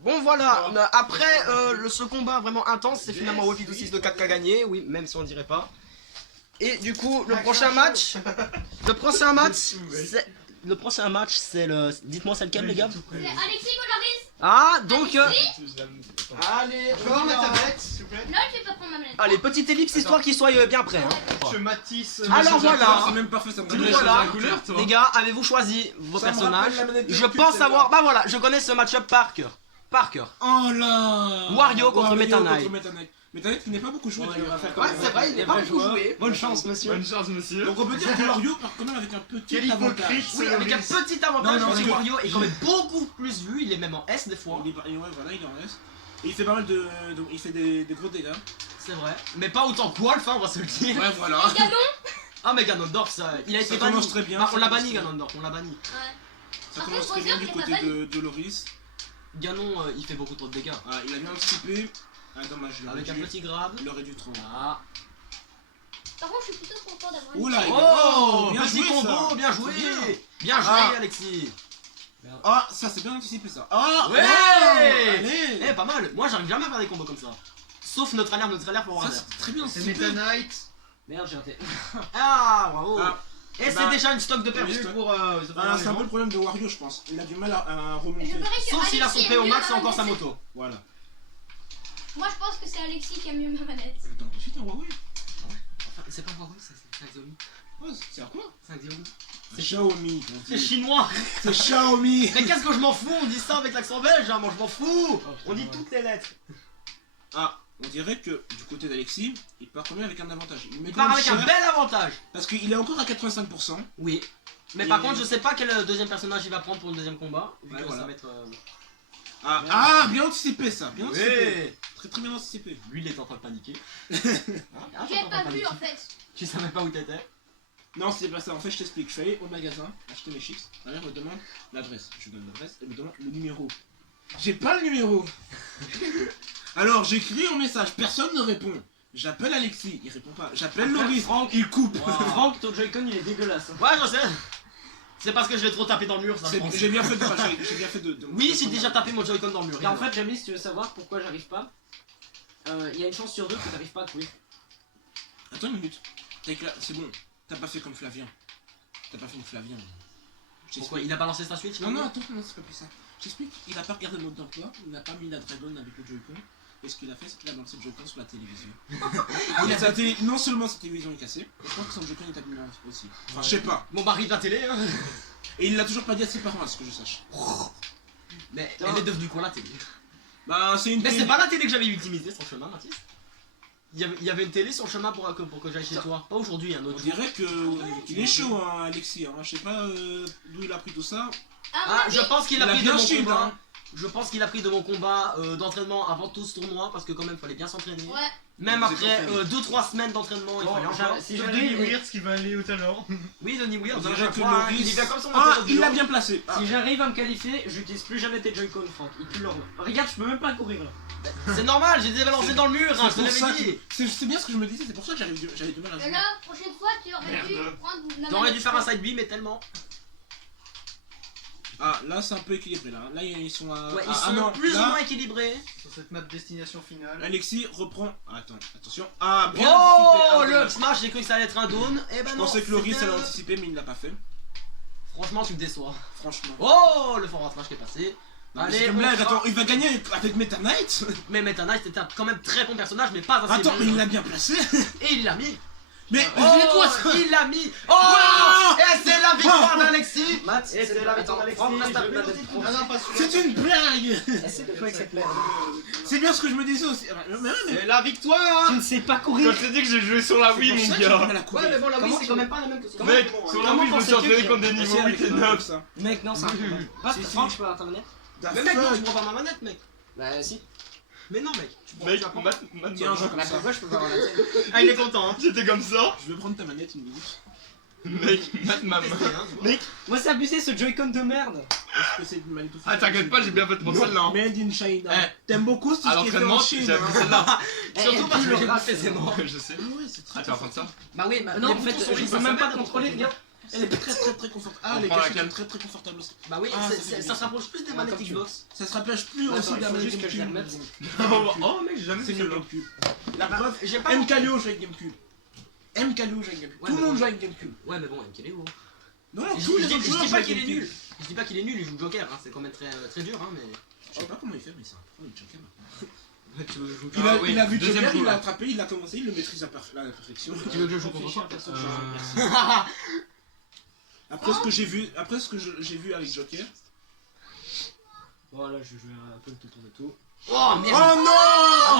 Bon voilà, après ce combat vraiment intense, c'est finalement Wolfie 6 de 4 qui a gagné, oui, même si on dirait pas. Et du coup, le prochain match, c'est le... Dites-moi c'est lequel les gars? C'est Alexis Coloris. Ah, donc... Allez, je prends ma tablette, s'il vous plaît. Non, je vais pas prendre ma manette. allez, petite ellipse histoire qu'il soit bien prêt. Hein. Je matisse. Alors voilà, C'est même parfait, ça me donc donne voilà, la couleur, toi. les gars, avez-vous choisi vos Ça me personnages? rappelle la manette Je GameCube, pense celle-là. avoir... Bah voilà, je connais ce match-up par cœur. Par cœur. Oh là Wario contre Meta Knight. Meta Knight qui n'est pas beaucoup joué. Ouais, tu il va vois. faire comme Ouais, c'est vrai, il n'est pas beaucoup joué. Bonne chance, monsieur. Bonne chance, monsieur. Donc on peut dire que Wario part quand même avec un petit Quel hypocrite. avantage. Oui, avec un petit avantage, Non, non, parce que parce que- Wario est quand même beaucoup plus vu, il est même en S des fois. Ouais, voilà, il est en S. Et il fait pas mal de. Il fait des gros dégâts. C'est vrai. Mais pas autant que Wolf, hein, on va se le dire. Ouais, voilà. Ganon. Ah, mais Ganondorf, ça, il a Ça été banni. commence très bien, Bah, ça on l'a commence banni, très bien. Ganondorf, on l'a banni. Ouais. Ça Après, commence très bien Roger, du il côté est pas de Loris. Ganon, il fait beaucoup trop de dégâts. Ah, il a bien anticipé. Ah, dommage, il aurait Avec un dû- petit grab. il aurait dû te rendre. Ah. Par contre, je suis plutôt content d'avoir une Oula, petite- Oh, bien petit joué, combo, ça. bien joué. C'est Bien joué, Ah. Alexis. Ah, ça c'est bien anticipé ça. Ah, Ouais. allez. Eh, pas mal. Moi, j'arrive jamais à faire des combos comme ça. Sauf notre alerte pour Ça Warner. c'est très bien C'est anticipé. Meta Knight. Merde, j'ai raté. Ah, bravo. Ah. Et c'est Bah, déjà une stock de perdu stock. pour. se faire Ah, les c'est un peu gens. le problème de Wario, je pense. Il a du mal à Je remonter. parie que Sauf s'il a son Alexis PO mieux max, c'est ma encore sa manette. moto. Voilà. Moi, je pense que c'est Alexis qui a mieux ma manette. Putain, tout de suite un Huawei. Enfin, c'est pas Huawei, c'est Xiaomi. Ouais, c'est à quoi? C'est un Xiaomi. C'est Xiaomi. C'est chinois. C'est Xiaomi. Mais qu'est-ce que je m'en fous? On dit ça avec l'accent belge, hein, moi je m'en fous. On dit toutes les lettres. Ah, on dirait que du côté d'Alexis, il part quand même avec un avantage. Met Il quand part même avec un cher, bel avantage. Parce qu'il est encore à 85%. Oui. Mais Et- par contre, je sais pas quel deuxième personnage il va prendre pour le deuxième combat. Vu Ouais, que voilà. ça va être. Ah, Merde. ah, bien anticipé ça. Bien anticipé. Ouais. Très très bien anticipé. Lui, il est en train de paniquer. J'ai pas vu en fait. Tu savais pas où t'étais? Non, c'est pas ça. En fait, je t'explique. Je suis allé au magasin acheter mes chips. Ma mère me demande l'adresse. Je donne l'adresse. Elle me demande le numéro. J'ai pas le numéro. Alors, j'écris un message. Personne ne répond. J'appelle Alexis. Il répond pas. J'appelle Loris. Il coupe. Franck, ton Joy-Con il est dégueulasse. Ouais, je sais. C'est parce que je l'ai trop tapé dans le mur, ça. je pense. J'ai bien fait de. J'ai bien fait de Oui, j'ai déjà tapé mon Joy-Con dans le mur. Et en fait, Jamie, si tu veux savoir pourquoi j'arrive pas, il y a une chance sur deux que t'arrives pas à courir. Attends une minute. C'est bon. T'as pas fait comme Flavien. T'as pas fait une Flavien. Pourquoi il a balancé sa Switch? Non, non, attends, non, c'est pas plus ça. J'explique. Il a pas regardé le mode d'emploi. Il n'a pas mis la Dragon avec le Joy-Con. Et ce qu'il a fait, c'est qu'il a balancé le Joy-Con sur la télévision. Non seulement sa télévision est cassée, mais je pense que son Joy-Con est abîmé aussi. Enfin, je sais pas. Mon baril de la télé, hein. Et il l'a toujours pas dit à ses parents, à ce que je sache. Mais elle est devenue quoi la télé? Bah, c'est une Mais télé. c'est pas la télé que j'avais utilisée sur le chemin, Mathis. Il y avait une télé sur le chemin pour que j'aille chez toi. Pas aujourd'hui, un On autre jour. dirait que il est chaud, hein, Alexis. Hein. Je sais pas d'où il a pris tout ça. Ah, je pense qu'il a Il a pris de bien mon shield, combat. hein. Je pense qu'il a pris de mon combat d'entraînement avant tout ce tournoi parce que quand même fallait bien s'entraîner. Ouais. Même Vous êtes après entraîné. 2-3 semaines d'entraînement, il fallait encore. Si C'est j'arrive, Denis Weird qui va aller au talent. Oui, Denis Weird, On dirait que il Loris. vient comme son Ah, moteur de il l'a duo. bien placé. si j'arrive à me qualifier, j'utilise plus jamais tes Joy-Con, Franck. Ils puent leur. Regarde, je peux même pas courir là. C'est normal, j'ai déjà lancé dans le mur, hein, je te C'est pour ça l'avais dit. c'est bien ce que je me disais, c'est pour ça que j'avais du mal à Et jouer. là, prochaine fois, tu aurais dû prendre la T'aurais dû manette. faire un side B, mais tellement. Ah, là c'est un peu équilibré là. Là ils sont à. Ouais, ah, ils sont non, plus ou là, moins équilibrés. Sur cette map destination finale. Alexis reprend. Attends, attention. Ah, bien Oh, anticipé. Ah, le dommage. smash, j'ai cru que ça allait être un down. Eh ben Je non. pensais que Loris c'était allait un- anticiper, mais il l'a pas fait. Franchement, tu me déçois. Franchement. Oh, le forward smash qui est passé. Non, mais Allez, c'est comme on blague, fera- attends, il va gagner avec Meta Knight. Mais Meta Knight était quand même très bon personnage, mais pas assez Attends, bon. mais il l'a bien placé. Et il l'a mis. Mais Oh, c'est quoi ça? il l'a mis. Oh, Ah et c'est la victoire d'Alexis. Matt, Et c'est la victoire d'Alexis. Franck, passe ta Je vais manette. noter tout. Ah non, pas celui-là. C'est une blague. Essaie de jouer avec cette merde. C'est bien ce que je me disais aussi. Mais C'est la victoire. Tu ne sais pas Quand courir. je t'ai dit que j'ai joué sur la Wii, mon gars. Ouais, mais bon, la Wii, c'est quand même pas la même que sur Mec, sur la Wii, je me suis entraîné contre des niveaux 8 et 9. ça. Mec, non, c'est un combat. Passe, Si, si. Franck, je peux avoir ta manette? Mais mec, non, tu prends pas ma manette, mec. Bah, si. Mais non, mec. Tu prends Mec, tu la prends. Matt, Tiens, je Bah, pourquoi je peux pas avoir la tienne? Ah, il est content, hein. j'étais comme ça. Je vais prendre ta manette une minute. Mec, Matt m'a. Testé, hein, tu vois. Mec, Moi, c'est abusé ce Joy-Con de merde. Est-ce que c'est une manette ah t'inquiète pas, j'ai bien fait de prendre celle-là. hein. Made in China. Eh. T'aimes beaucoup ce À qui est fait en l'entraînement, Chine. j'ai appris celle-là. Surtout parce que j'ai pas fait ses morts. Je sais. Ah ouais, c'est très Ah, tu vas prendre ça? Bah oui, Non, en fait, je peux même pas contrôler, regarde. Elle est très confortable. Ah, On les prend gâchettes laquelle sont très confortables aussi. Bah oui, Ah, c'est- ça fait c'est- du ça bien. se rapproche plus des manettes comme tu Xbox. Ça se rappelle plus Attends, aussi il de la faut manette juste que je les GameCube. remette. Oh mec, j'ai jamais C'est fait mieux ça. GameCube. La Bah, preuve, j'ai pas MK Léo joue avec GameCube. MK Léo joue avec GameCube. Ouais, Tout le mais monde bon. joue avec GameCube. Ouais, mais bon, MK Léo. Non, Je tous les autres dis joueurs pas jouent avec qu'il est GameCube. nul. Je dis pas qu'il est nul, il joue Joker, hein. C'est quand même très dur, hein, mais. Je sais pas comment il fait, mais c'est un pro, il Joker maintenant. Tu veux jouer Ah oui, Il a vu deuxième Joker, il coup, l'a là. attrapé, il l'a commencé, il le maîtrise à la perfection. Tu veux que je joue Réfléchis à contre un perso. Merci. Après ce que j'ai vu, avec Joker. Voilà, je vais jouer un peu le tour de tout. Oh Oh merde! non!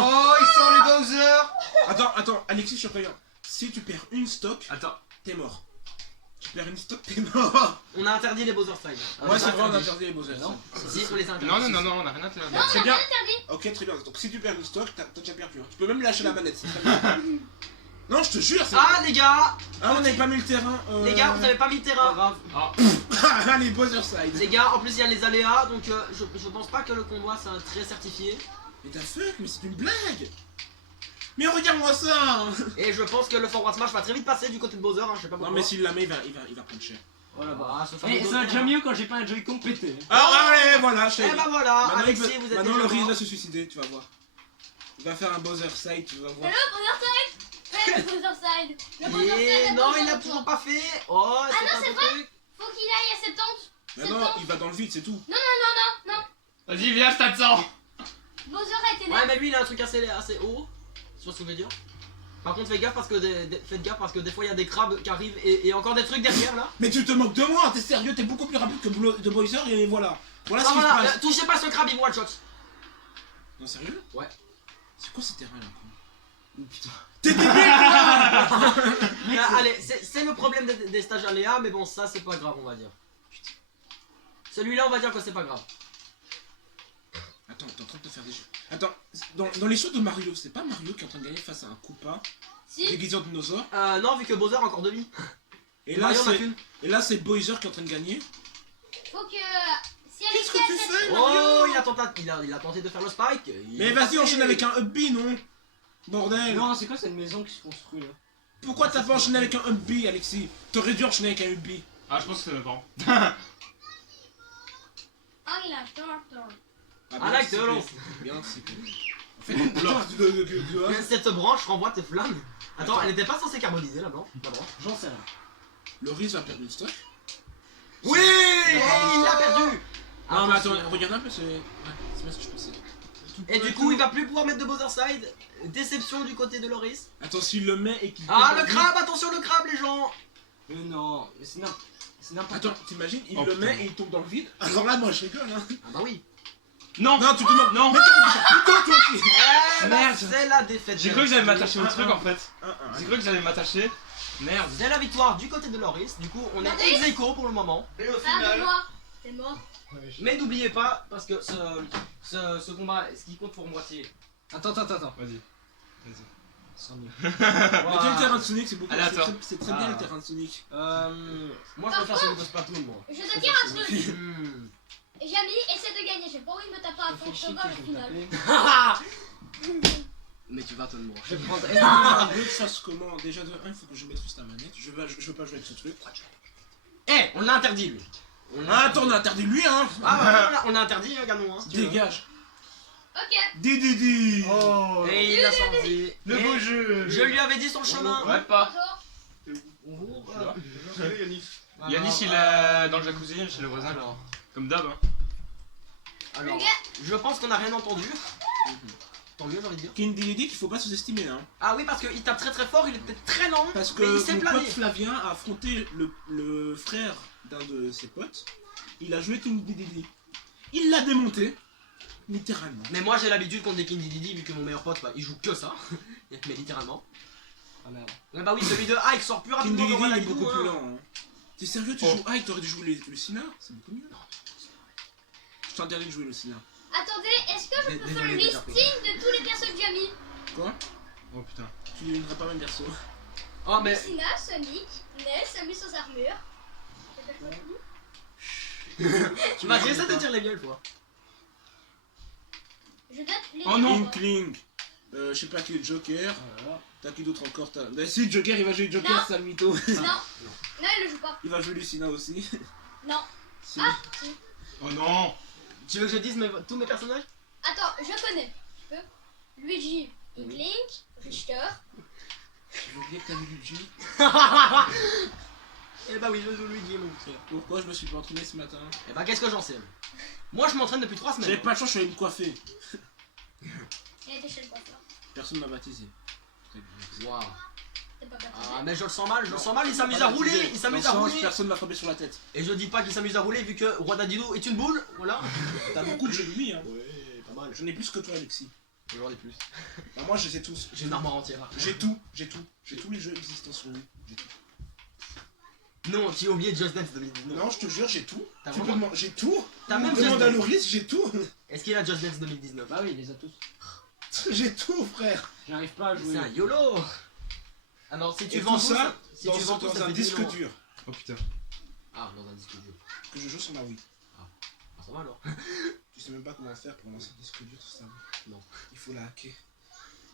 Oh, il sort les Bowser. Attends, Alexis, je suis prévenant. Si tu perds une stock, Attends. t'es mort. Tu perds une stock, t'es mort. On a interdit les Bowser Style. Ouais, c'est vrai, on a interdit les Bowser. Non. Si, on les a interdits. Non, on a rien interdit. Très bien. Ok, très bien. Donc si tu perds une stock, t'as déjà perdu. Hein. Tu peux même lâcher la manette, c'est très bien. Non, je te jure, c'est. Ah, les gars! Ah, on n'avait pas mis le terrain. Les gars, vous avez pas mis le Pas terrain. grave. Ah, les Bowser side. Les gars, en plus il y a les aléas, donc je pense pas que le convoi c'est un très certifié. Mais t'as fuck, mais c'est une blague. Mais regarde-moi ça. Et je pense que le forward smash va très vite passer du côté de Bowser, hein, je sais pas Non, pourquoi. mais s'il la met, il va prendre cher. Voilà, bah. Ah, ce sera Et des ça va Bowser, déjà hein. mieux quand j'ai pas un Joy-Con pété. Alors, allez, voilà, je Eh t'ai bah dit. voilà, Maintenant, Alexis, il va- vous êtes maintenant, déjà le riz mort. va se suicider, tu vas voir. Il va faire un Bowser side, tu vas voir. Le Bowser Side. Fais le Bowser Side. Le Bowser Et Side. non, il l'a toujours pas fait. Oh, c'est non, pas c'est un truc. Faut qu'il aille à 70. Maintenant, il va dans le vide, c'est tout. Vas-y, viens, je t'attends. Bowser a été Ouais, là. mais lui il a un truc assez haut. Tu vois ce que je veux dire? Par contre, faites gaffe parce que des fois il y a des crabes qui arrivent et encore des trucs derrière là. Mais tu te moques de moi, t'es sérieux, t'es beaucoup plus rapide que de Bowser et voilà. Voilà ce Ah qui se voilà, passe. touchez pas ce crabe, il one shot. Non, sérieux? Ouais. C'est quoi ces terrains là? Putain. T'es débile toi. Allez, c'est le problème des stages aléas, mais bon, ça c'est pas grave, on va dire. Celui-là, on va dire que c'est pas grave. Attends, t'es en train de te faire des jeux. Attends, dans les shows de Mario, c'est pas Mario qui est en train de gagner face à un Koopa Si. déguisé en dinosaure? Non, vu que Bowser a encore 2 vies. Et là, Mario en a c'est qu'une. c'est Bowser qui est en train de gagner. Faut que. Si Qu'est-ce Alexis que a tu 7. fais, Oh, Mario? il a tenté de faire le spike. Mais vas-y, enchaîne avec un Upbeat, non? Bordel. Non, c'est quoi cette maison qui se construit là? Pourquoi t'as pas enchaîné avec un Upbeat, Alexis? T'aurais dû enchaîner avec un Upbeat. Ah, je pense que c'est mes parents. Ah, il a tort. Ah, là, excellent. Bien anticipé. En fait, attends, Cette branche renvoie tes flammes. Attends, elle était pas censée carboniser là, non? La branche. J'en sais rien. le Riz va perdre une stock. Oui, il l'a perdu. Non, mais attends, Attention. regarde un peu, c'est. Ouais, c'est bien ce que je pensais. Et du coup, il va plus pouvoir mettre de Bowser Side. Déception du côté de Loris. Attends, s'il le met et qu'il. Ah, le crabe, attention le crabe, les gens. Mais non, mais c'est n'importe Attends, t'imagines, il Oh, le putain. met et il tombe dans le vide. Alors là, moi je rigole, hein. Ah bah oui. Non, Non, tu te moques. non. Mais putain, toi aussi. Eh bah, Merde. c'est la défaite. J'ai cru que j'allais m'attacher au truc un. en fait. J'ai cru que j'allais m'attacher. Merde. C'est la victoire du côté de Loris. Du coup, on est Loris. ex-aequo pour le moment. Et au Ah, final. mais moi. T'es mort. Mais n'oubliez pas, parce que ce combat, ce qui compte pour moitié. Attends. Vas-y. Ce sera mieux. Mais quel terrain de Sonic, c'est beaucoup. Allez, attends. C'est très bien le terrain de Sonic. Moi, je préfère celui de Splatoon, moi. Je te dire un truc. Hmm. Jamy, essaie de gagner. J'ai pas envie de me taper à fond. Je te vois au final. Mais tu vas te le manger. Je vais prendre. Je veux que je fasse comment? Déjà de 1, il faut que je maîtrise la manette. Je veux pas jouer avec ce truc. Eh, on l'a interdit, lui. Ah, attends, on a interdit lui, hein. Ah, bah, on a interdit, regardons. Hein, si tu veux. Dégage. Ok. Didi. Oh. Et il l'a sorti. Le Et beau jeu. je lui avais dit sur le chemin. Ouais, pas. Bonjour. Bonjour. Salut Yanis. Yanis, il est dans le jacuzzi chez le voisin. Alors, Comme d'hab. Hein. alors, je pense qu'on n'a rien entendu. Tant mieux, j'ai envie de dire. King Didi qu'il faut pas sous-estimer, hein. Ah oui, parce qu'il tape très très fort, il est peut-être très lent. Parce mais il que s'est mon plané. pote Flavien a affronté le frère d'un de ses potes. Il a joué King Didi. Il l'a démonté. Littéralement. Mais moi j'ai l'habitude contre des King Didi vu que mon meilleur pote bah, il joue que ça. Mais littéralement. Ah merde. Ouais, bah oui, celui de Ike sort plus King rapidement Didi que il est Ronaldinho, beaucoup plus hein. lent. Hein. T'es sérieux, tu Oh. joues Ike, t'aurais dû jouer le Sina? C'est beaucoup mieux. Je t'interdis de jouer le Sina. Attendez, est-ce que je peux faire Désolé, le déjà listing de tous les persos que Jamy? Quoi? Oh putain. Tu ne viendras pas même perso. Oh mais. Sina, Sonic, Ness, Samus sans armure. Tu m'as dit ça de dire les mieux une fois. Je note les. Oh non. Inkling. Je sais pas qui est le Joker. Voilà. T'as qui d'autre encore t'as... Bah si, Joker il va jouer Joker, Non. sale mytho. Non. Non, il le joue pas. Il va jouer Lucina aussi. Non. Si. Ah, si. Oh non. Tu veux que je dise tous mes personnages? Attends, je connais. Tu peux Luigi, Link, Richter. J'ai oublié que t'as vu Luigi. Eh bah oui, je joue Luigi, mon frère. Pourquoi je me suis pas entraîné ce matin? Eh bah qu'est-ce que j'en sais? Moi je m'entraîne depuis 3 semaines. J'avais pas le choix, je suis allé me coiffer. Il était chez le coiffeur. Personne m'a baptisé. Waouh. T'es pas baptisé. Ah mais je le sens mal, je le sens mal, il s'amuse à rouler, il s'amuse à rouler. Personne m'a frappé sur la tête. Et je dis pas qu'il s'amuse à rouler vu que Roi Dadidou est une boule, voilà. T'as beaucoup de jeux de lui, hein. Ouais, pas mal. J'en ai plus que toi, Alexis. J'en ai plus. Bah, moi, je les ai tous. J'ai une armoire entière. J'ai tout. J'ai tous les jeux existants sur lui. J'ai tout. Non, tu as oublié Just Dance 2019. Non, je te jure, j'ai tout. T'as Tu peux vraiment- j'ai tout. T'as même Just Demande à Dance. Loris, j'ai tout. Est-ce qu'il a Just Dance 2019? Bah oui, il les a tous. J'ai tout, frère. J'arrive pas à jouer. C'est un YOLO. Alors si tu Et vends tout tout ça, si dans, tu vends tout, dans ça un fait disque 10 000 €. dur. Oh putain. Ah, dans un disque dur. Que je joue sur ma Wii. Ah, ça va alors. Tu sais même pas comment faire pour lancer un disque dur sur sa Wii. Non. Il faut la hacker.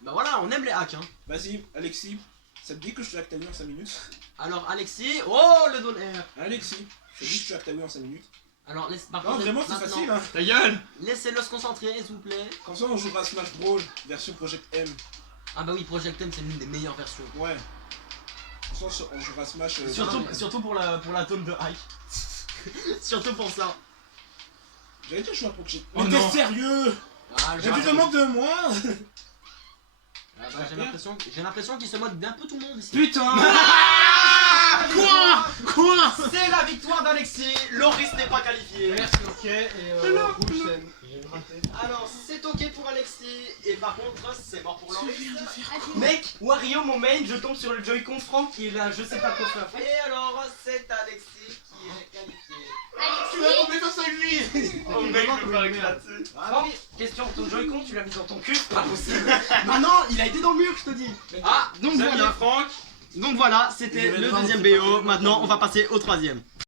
Bah voilà, on aime les hacks hein. Vas-y, Alexis. Ça te dit que je te hack ta Wii en 5 minutes? Alors Alexis, oh le donner. Alexis, je te dis que je te hack ta Wii en 5 minutes. Alors laisse par Non, contre, vraiment, c'est maintenant, facile, hein. Ta gueule. Laissez-le se concentrer s'il vous plaît. Comme ça, on jouera à Smash Bros. Version Project M. Ah bah oui, Project M c'est l'une des meilleures versions. Ouais. Comme ça, on jouera à Smash. Surtout pour la tone de hike. Surtout pour ça. J'avais déjà joué à Project. Oh Mais non. t'es sérieux? Ah, J'ai du demande de moi. Ah bah, j'ai l'impression qu'il se moque d'un peu tout le monde ici. Putain. Quoi C'est la victoire d'Alexis. Loris n'est pas qualifié. Merci, ok. Et rouge, j'ai raté. Alors c'est ok pour Alexis et par contre c'est mort pour Loris. Adieu. Mec, Wario, mon main, je tombe sur le Joy-Con Franck qui est là, je sais pas quoi faire. Et alors c'est Alexis qui est qualifié. Alexis, tomber face à lui. Oh mec, je veux faire éclater. Franck, question, ton Joy-Con, tu l'as mis dans ton cul? Pas possible. Ah non, il a été dans le mur, je te dis. Ah, donc Salut voilà. Franck. Donc voilà, c'était Je vais le devoir deuxième me BO. séparer. Maintenant, on va passer au troisième.